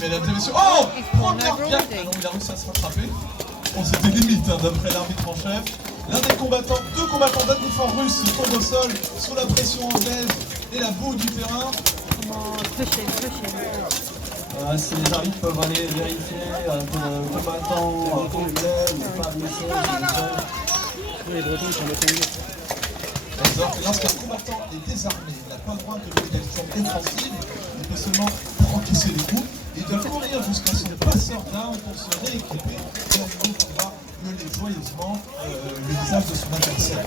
mesdames et messieurs. Oh, première pierre. Ah non, il a réussi à se rattraper. On c'était limite d'après l'arbitre en chef. L'un des combattants, deux combattants d'Adnifor russe tombent au sol sous la pression anglaise et la boue du terrain. Si les arbitres peuvent aller vérifier que le combattant anglais ou pas blessé, les Bretons sont les lorsqu'un combattant est désarmé, il n'a pas le droit de jouer des actions défensives, il peut seulement encaisser les coups. Il doit courir jusqu'à son passeur d'armes pour se rééquiper et on pourra gueuler joyeusement le visage de son adversaire.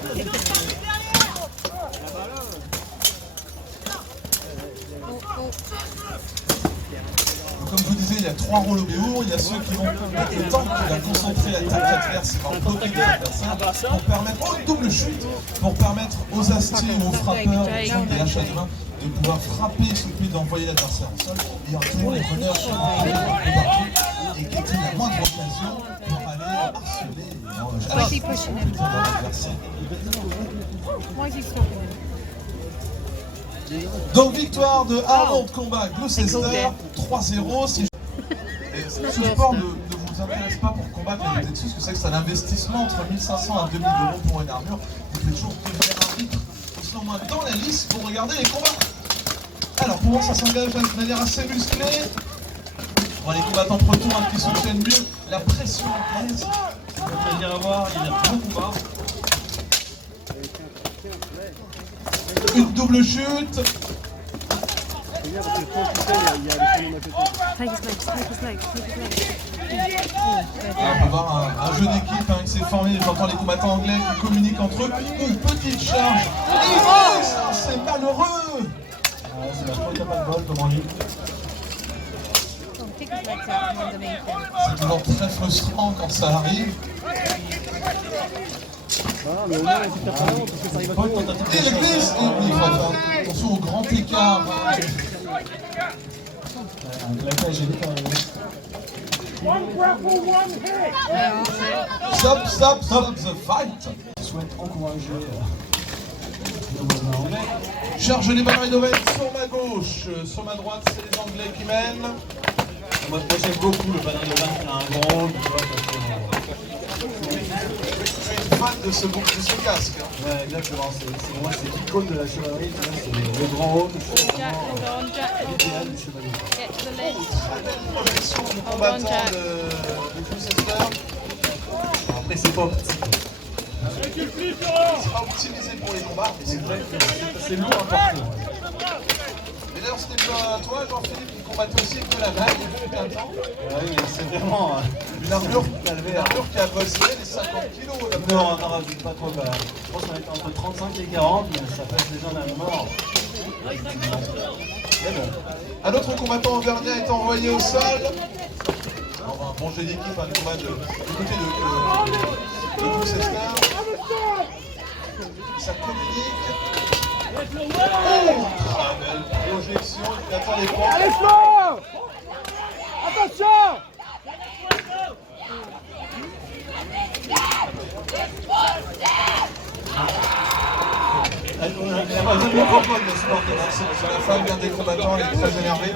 Comme je vous disais, il y a trois rôles au BO. Il y a ceux qui vont mettre le temps de la concentrer l'attaque adverse et bloquer les adversaires pour permettre une double chute, pour permettre aux astiers ou aux frappeurs des lâches de main de pouvoir frapper ce pied d'envoyer l'adversaire au sol et en créant les honneurs sur le partout et guetter la moindre occasion pour aller harceler l'adversaire. Donc victoire de Arnold Combat Gloucester 3-0. Si ce sport ne vous intéresse pas pour combattre les Texus, que c'est un investissement entre 1500 à 2000 € pour une armure, vous pouvez toujours devenir arbitre au moins dans la liste pour regarder les combats. Alors pour moi ça s'engage de manière assez musclée. Bon, les combattants protons qui soutiennent mieux la pression anglaise. Ça fait plaisir à voir, il y a beaucoup bas. Une double chute. On peut voir un jeu d'équipe qui s'est formé. J'entends les combattants anglais qui communiquent entre eux. Une petite charge. C'est malheureux. C'est la faute à pas de bol, comme on dit. C'est toujours très frustrant quand ça arrive. Mais au moins, c'est pas parce que ça arrive pas. Et la glisse. Il faut faire attention au grand écart. La cage est vite arrivée. Stop the fight. Je souhaite encourager Charge les balles rénovées sur ma gauche, sur ma droite c'est les Anglais qui mènent. Moi j'aime beaucoup le banner de Van qui a un grand rôle. Je suis fan de ce casque. Ouais, exactement, c'est moi c'est l'icône de la chevalerie, c'est le grand rôle, c'est vraiment l'idéal du chevalier. Très belle projection du combattant de Gloucester. Après c'est pas petit. C'est pas optimisé pour les combats, mais c'est vrai que c'est lourd à porter. Mais d'ailleurs c'était pas toi Jean-Philippe qui combattait aussi que la vague depuis un temps. Oui, c'est vraiment une armure qui a bossé les 50 kg. Non, on n'en rajoute pas trop. Je pense qu'on est entre 35 et 40, mais ça passe déjà dans la mort. Un autre combattant auvergnat est envoyé au sol. Un bon jeu d'équipe, un combat du côté de Gloucester. Ça communique. Oh, belle projection, il attend les points. Allez, Flo! Attention! Il n'y a pas besoin de microphone, mais c'est la femme d'un des combattants, elle est très énervée.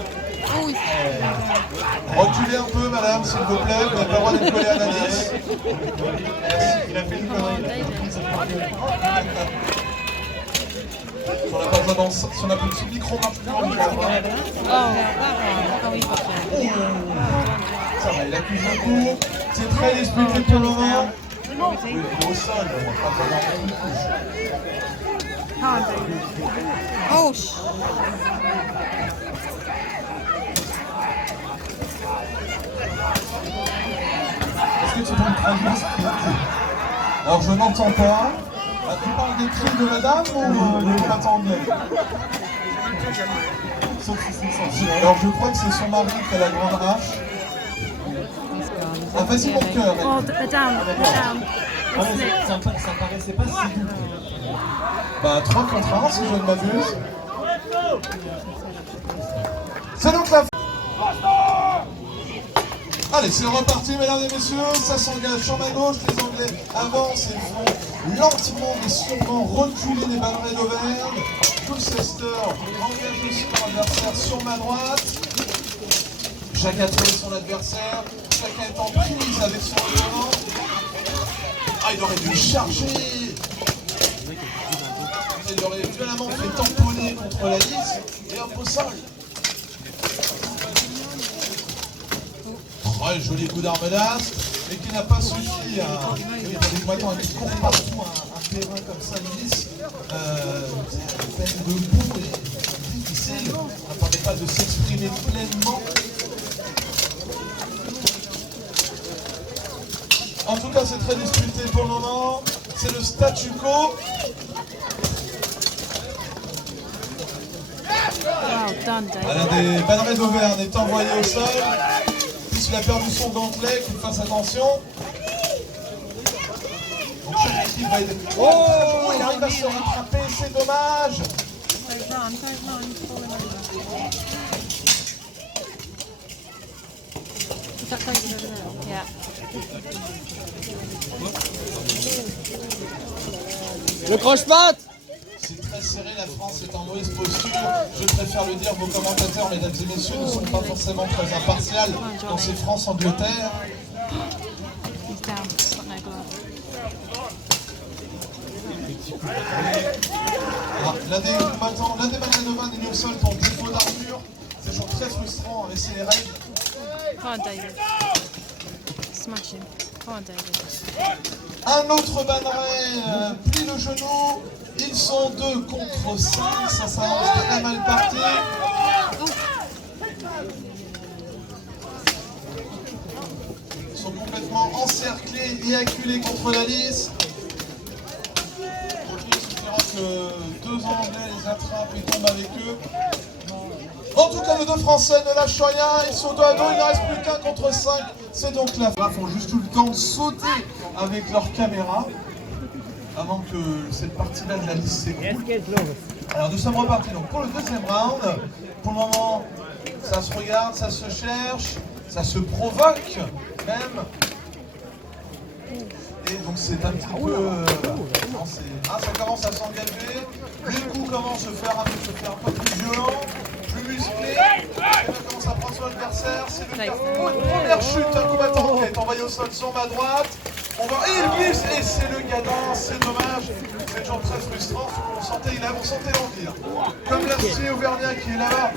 Reculez un peu, madame, s'il vous plaît, vous n'avez pas le droit d'être collé à la lisse. Il a fait une connerie. Si on n'a pas besoin si on n'a plus de micro marche plus, on ne peut pas. Ça va, il accuse le coup. C'est très disputé pour le moment. Oui, au sol, on va pas avoir une couche. Oh, Est-ce que tu peux me traduire ce qu'il a dit? Alors je n'entends pas. Tu parles des cris de madame ou des combattants anglais? Alors je crois que c'est son mari qui a la grande hache. Ah, vas-y mon cœur. Oh, down. Ça paraissait pas si doux. Bah 3 contre 1 si je ne m'abuse. C'est donc la fin. Allez, c'est reparti mesdames et messieurs, ça s'engage sur ma gauche, les Anglais avancent et font lentement mais sûrement reculer les ballons d'Auvergne. Gloucester engage aussi leur adversaire sur ma droite. Chacun a trouvé son adversaire, chacun est en prise avec son opponent. Ah, il aurait dû le charger. Il aurait violemment fait tamponner contre la lisse et hop au sol. Ouais, joli coup d'arme d'as, mais qui n'a pas suffi à des combattants qui courent partout un terrain comme ça lisse. C'est peine debout et difficile. On n'attendait pas de s'exprimer pleinement. En tout cas, c'est très disputé pour le moment. C'est le statu quo. L'un des bannerets d'Auvergne est envoyé au sol. Puisqu'il a perdu son gantelet, qu'il fasse attention. Donc chaque équipe va aider. Oh, il arrive à se rattraper, c'est dommage. Le croche-patte. C'est très serré, la France est en mauvaise posture. Je préfère le dire, vos commentateurs, mesdames et messieurs, ne sont pas forcément très impartials dans ces France-Angleterre. L'un des combattants, l'un des bannerets d'Auvergne est mis au sol pour défaut d'armure. C'est toujours très frustrant, mais c'est les règles. Un autre banneret plie le genou. Ils sont 2 contre 5. Ça s'avance très mal parti. Ils sont complètement encerclés et acculés contre la lisse. Il suffira que 2 Anglais les attrapent et tombent avec eux. En tout cas, les 2 Français ne lâchent rien, ils sont dos à dos, il ne reste plus qu'un contre 5. C'est donc la fin. Ils font juste tout le temps de sauter avec leur caméra avant que cette partie-là de la liste s'écoule. Alors nous sommes repartis donc pour le deuxième round. Pour le moment, ça se regarde, ça se cherche, ça se provoque même. Et donc c'est un petit peu... ça commence à s'engager. Les coups commencent à se faire un peu plus violents. Plus musclé, on commence à prendre son adversaire, c'est le carreau, une première chute d'un combattant qui est envoyé au sol sur ma droite, et il glisse, et c'est le gadin, c'est dommage, c'est toujours très frustrant, on sentait l'envie, comme l'acier auvergnat qui est là-bas,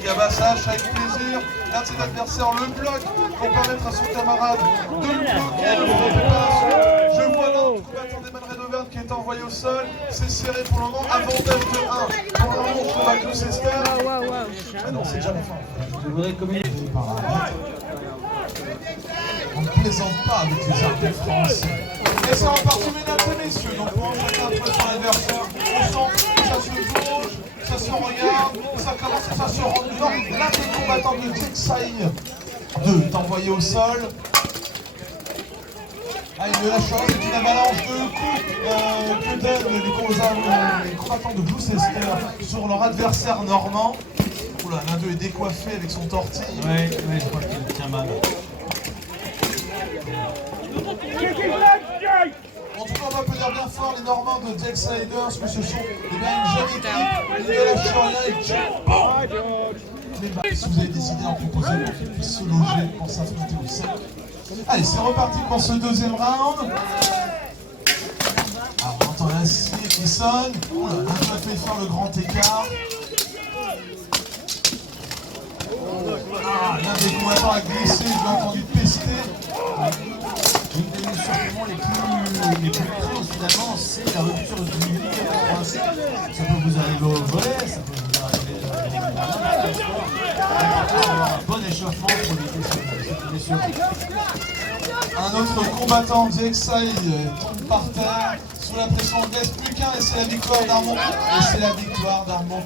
qui abassage avec plaisir, l'un de ses adversaires le bloque pour permettre à son camarade de le bloquer, je vois l'autre combattant des bannerets d'Auvergne qui est envoyé au sol, c'est serré pour le moment, avantage de 1, pour le moment on combat Gloucester. Ah non, c'est jamais fin. Je voudrais communiquer par arbitre. On ne plaisante pas avec les arbitres français. Et c'est reparti, mesdames et messieurs, donc pour chacun trouver son adversaire, on sent que ça se jauge, ça se regarde, ça commence, ça se rend dedans. L'un des combattants de Texaï 2 est envoyé au sol. Ah, il me lâche rien, c'est une avalanche de coups que donnent les combattants de Gloucester sur leur adversaire normand. Oula, l'un d'eux est décoiffé avec son tortille. Ouais, je crois qu'il tient mal. En tout cas, on peut dire bien fort les Normands de Jacksiders que ce sont une jeune équipe, ils ne lâchent rien et si vous avez décidé d'en proposer pour qu'ils puissent se loger pour s'affronter au sec. Allez, c'est reparti pour ce deuxième round. Alors, on entend l'acier qui sonne. Oula, l'un a fait faire le grand écart. Ah, l'un des combattants a glissé, je l'ai entendu pester. Une des blessures les plus creuses finalement, c'est la rupture du ligament. Ça peut vous arriver au volet, ça peut vous arriver à avoir un bon échauffement pour éviter cette blessure. Un autre combattant d'Exaï tombe par terre sous la pression anglaise, plus qu'un et c'est la victoire d'Armand. Et c'est la victoire d'Armand.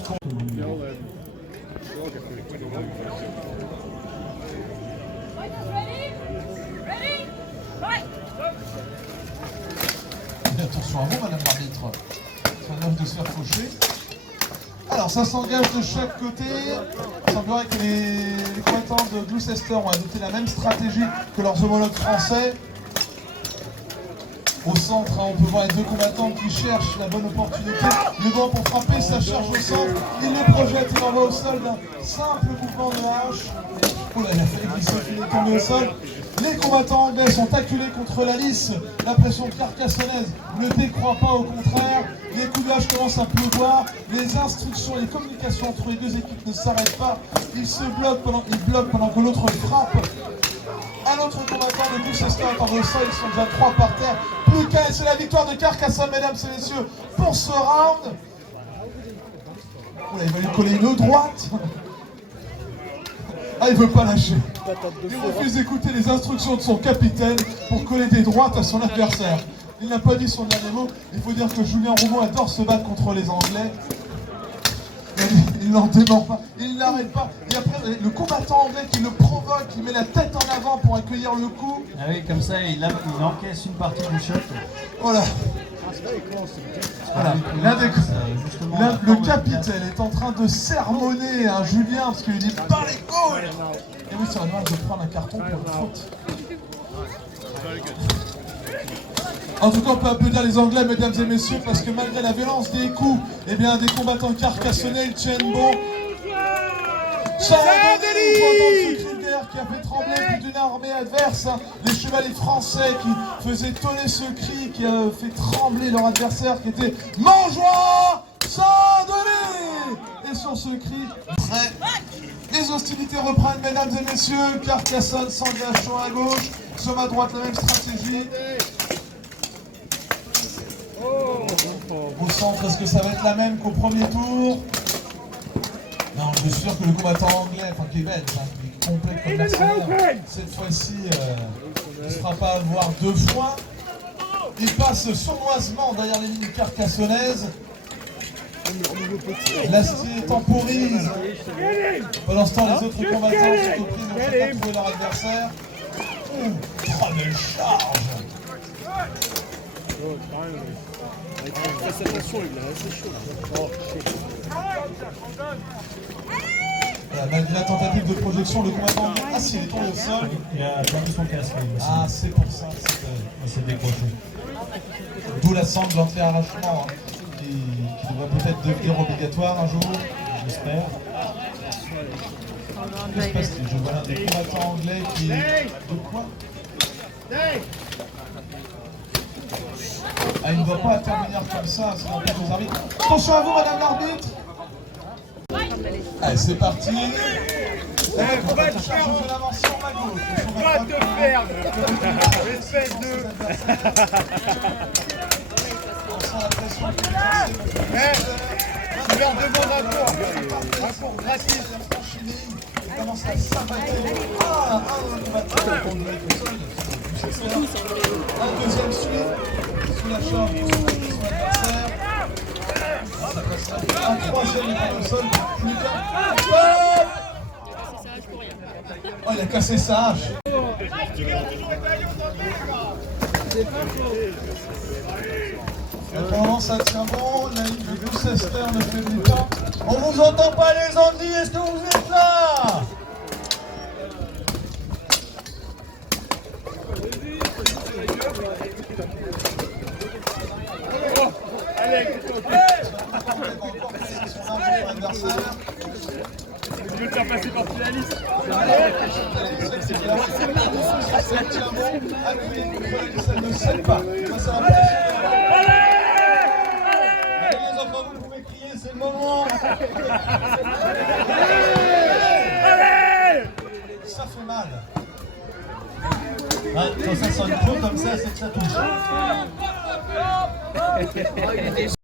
Attention à vous, madame l'arbitre. C'est un œuvre de se faire faucher. Alors, ça s'engage de chaque côté. Il semblerait que les combattants de Gloucester ont adopté la même stratégie que leurs homologues français. Au centre, on peut voir les 2 combattants qui cherchent la bonne opportunité. Le vent pour frapper, ça charge au centre. Il les projette et l'envoie au sol d'un simple mouvement de hache. Oula, il a fait glisser, il est tombé au sol. Les combattants anglais sont acculés contre la lisse. La pression carcassonnaise ne décroît pas, au contraire. Les coups de hache commencent à pleuvoir. Les instructions et les communications entre les deux équipes ne s'arrêtent pas. Ils se bloquent pendant que l'autre frappe. Un autre combattant de Gloucester est en sol, ils sont déjà 3 par terre. Plus qu'un, c'est la victoire de Carcassonne, mesdames et messieurs, pour ce round. Oula, il va lui coller une droite. Ah, il veut pas lâcher. Il refuse d'écouter les instructions de son capitaine pour coller des droites à son adversaire. Il n'a pas dit son dernier mot. Il faut dire que Julien Roumeau adore se battre contre les Anglais. Il n'en démord pas, il n'arrête pas. Et après, le combattant anglais qui le provoque, il met la tête en avant pour accueillir le coup. Ah oui, comme ça, il encaisse une partie du choc. Voilà. Voilà. Le capitaine est en train de sermonner à Julien parce qu'il lui dit « Par les couilles !» Et oui, c'est normal de prendre un carton pour une faute. En tout cas, on peut applaudir les Anglais, mesdames et messieurs, parce que malgré la violence des coups, eh bien, des combattants carcassonnels tiennent bon. Saint-Denis, ce cri de guerre qui a fait trembler toute une armée adverse. Les chevaliers français qui faisaient tonner ce cri, qui a fait trembler leur adversaire, qui était Montjoie, Saint-Denis. Et sur ce cri, les hostilités reprennent, mesdames et messieurs. Carcassonne s'engage sur la gauche, Somme à droite, la même stratégie. Au centre, est-ce que ça va être la même qu'au premier tour? Non, je suis sûr que le combattant anglais, enfin qui est belge, qui est complet comme mercenaire, cette fois-ci, il ne se fera pas avoir 2 fois. Il passe sournoisement derrière les lignes carcassonnaises. L'acier temporise. Pendant ce temps, les autres combattants sont aux prises, n'ont pas trouvé leur adversaire. Oh, belle charge! Voilà, malgré la tentative de projection, le combattant... Ah si, il est tombé au sol. Il a perdu son casque. Ah, c'est pour ça. Il s'est décroché. D'où la sanglante arrachement, qui devrait peut-être devenir obligatoire un jour, j'espère. Que se passe-t-il? Je vois l'un des combattants anglais qui... De quoi? Ah, il ne doit pas intervenir comme ça, c'est n'empêche aux arbitres. Attention à vous, madame l'arbitre. Allez, c'est parti. On va te faire une avancée en ma gauche. Va te faire, espèce de... On sent la pression qui est exercée. Tu leur demandes un cours gratuit. Il commence à s'abattre. Ah, un combattant qui tombe au sol. Un deuxième suit sous la charge de son adversaire. Un troisième est au sol. Stop! Oh, il a cassé sa hache. Pour le moment, ça tient bon. La ligne de Gloucester ne faiblit pas. On vous entend pas, les Anglais, est-ce que vous êtes là? Tu veux te faire passer par la liste? Ça ne cède pas. Allez les enfants, vous pouvez crier, c'est le moment. Ça fait mal. Ah, quand ça sonne trop comme ça, c'est que ça touche.